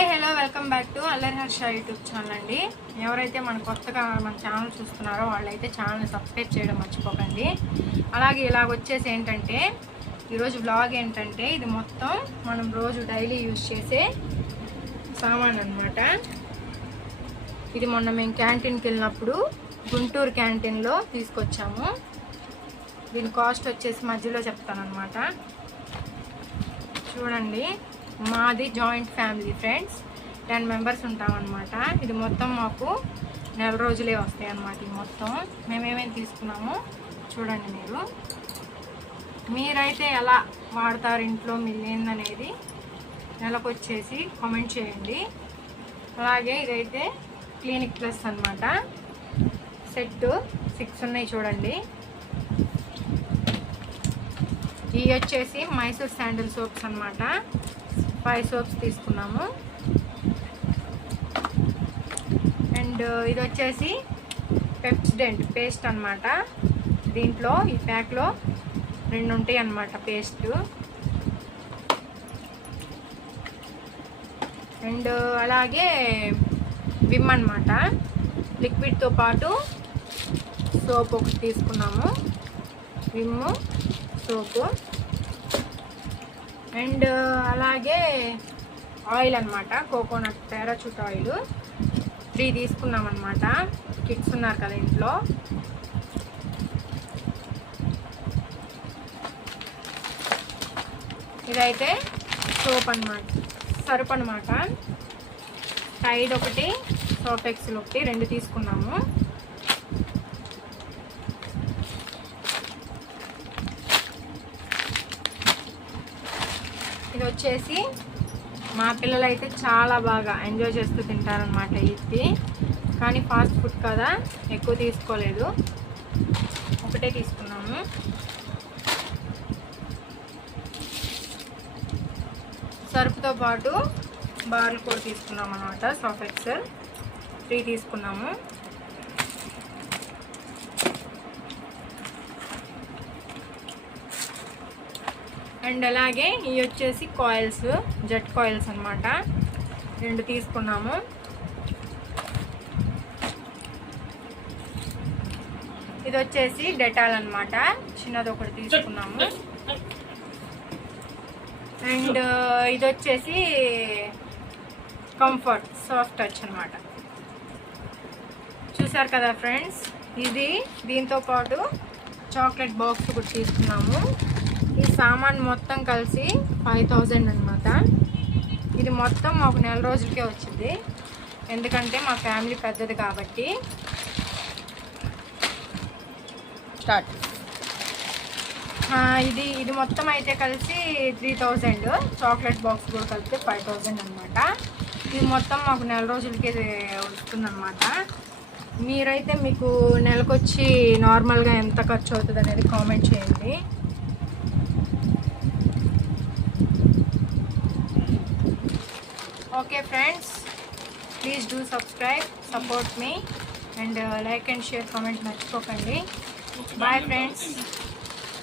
Hi hello welcome back to Allari Harsha YouTube channel అండి. ఎవరైతే మన కొత్తగా మన ఛానల్ చూస్తున్నారో వాళ్ళైతే ఛానల్ సబ్స్క్రైబ్ చేయడం మర్చిపోకండి. అలాగే ఇలాగ వచ్చేసి ఏంటంటే ఈరోజు బ్లాగ్ ఏంటంటే ఇది మొత్తం మనం రోజు డైలీ యూజ్ చేసే సామాన్ అన్నమాట. ఇది మొన్న మేము క్యాంటీన్కి వెళ్ళినప్పుడు గుంటూరు క్యాంటీన్లో తీసుకొచ్చాము. దీని కాస్ట్ వచ్చేసి మధ్యలో చెప్తాను అనమాట చూడండి. మాది joint family friends. Ten members ఉంటామన్నమాట. ఇది మొత్తం మాకు నెల రోజులే వస్తాయి అన్నమాట ఇది మొత్తం. మేమేమేమి తీసుకున్నామో చూడండి మీరు. మీరైతే ఎలా వాడతారు ఇంట్లో మిల్లిందనేది నెలకు వచ్చేసి కామెంట్ చేయండి. అలాగే ఇదైతే క్లినిక్ ప్లస్ అనమాట సెట్ సిక్స్ ఉన్నాయి చూడండి. ఇవి వచ్చేసి మైసూర్ శాండిల్ సోప్స్ అనమాట ఫైవ్ సోప్స్ తీసుకున్నాము. అండ్ uh, ఇది వచ్చేసి పెప్సిడెంట్ పేస్ట్ అనమాట దీంట్లో ఈ ప్యాక్లో రెండు ఉంటాయి అన్నమాట పేస్ట్ అండ్ uh, అలాగే విమ్ అనమాట లిక్విడ్తో పాటు సోప్ ఒకటి తీసుకున్నాము. విమ్ సోపు అండ్ అలాగే ఆయిల్ అనమాట కోకోనట్ పారాచూట్ ఆయిల్. త్రీ తీసుకున్నాం అనమాట కిడ్స్ ఉన్నారు కదా ఇంట్లో. ఇదైతే సోప్ అనమాట సరుపు అనమాట టైడ్ ఒకటి సోప్ ఎక్స్లు ఒకటి రెండు తీసుకున్నాము. ఇది వచ్చేసి మా పిల్లలు అయితే చాలా బాగా ఎంజాయ్ చేస్తూ తింటారనమాట ఇది కానీ ఫాస్ట్ ఫుడ్ కదా ఎక్కువ తీసుకోలేదు. ఒకటే తీసుకున్నాము. సరుపుతో పాటు బార్లు కూడా తీసుకున్నాం అనమాట సాఫ్ ఎక్సెల్ త్రీ తీసుకున్నాము. అండ్ అలాగే ఇవి వచ్చేసి కాయిల్స్ జెట్ కాయిల్స్ అనమాట రెండు తీసుకున్నాము. ఇది వచ్చేసి డెటాల్ అనమాట చిన్నది ఒకటి తీసుకున్నాము. అండ్ ఇది వచ్చేసి కంఫర్ట్ సాఫ్ట్ టచ్ అనమాట చూసారు కదా ఫ్రెండ్స్ ఇది దీంతో పాటు చాక్లెట్ బాక్స్ కూడా తీసుకున్నాము. సామాన్ మొత్తం కలిసి ఫైవ్ థౌజండ్ అనమాట ఇది మొత్తం మాకు నెల రోజులకే వచ్చింది. ఎందుకంటే మా ఫ్యామిలీ పెద్దది కాబట్టి. స్టార్ట్ ఇది ఇది మొత్తం అయితే కలిసి త్రీ థౌజండ్ చాక్లెట్ బాక్స్ కూడా కలిపితే ఫైవ్ థౌజండ్ అనమాట ఇది మొత్తం మాకు నెల రోజులకే వస్తుందన్నమాట. మీరైతే మీకు నెలకొచ్చి నార్మల్గా ఎంత ఖర్చు అవుతుంది అనేది కామెంట్ చేయండి. Okay friends please do subscribe support me and like and share comment మర్చిపోకండి. Bye friends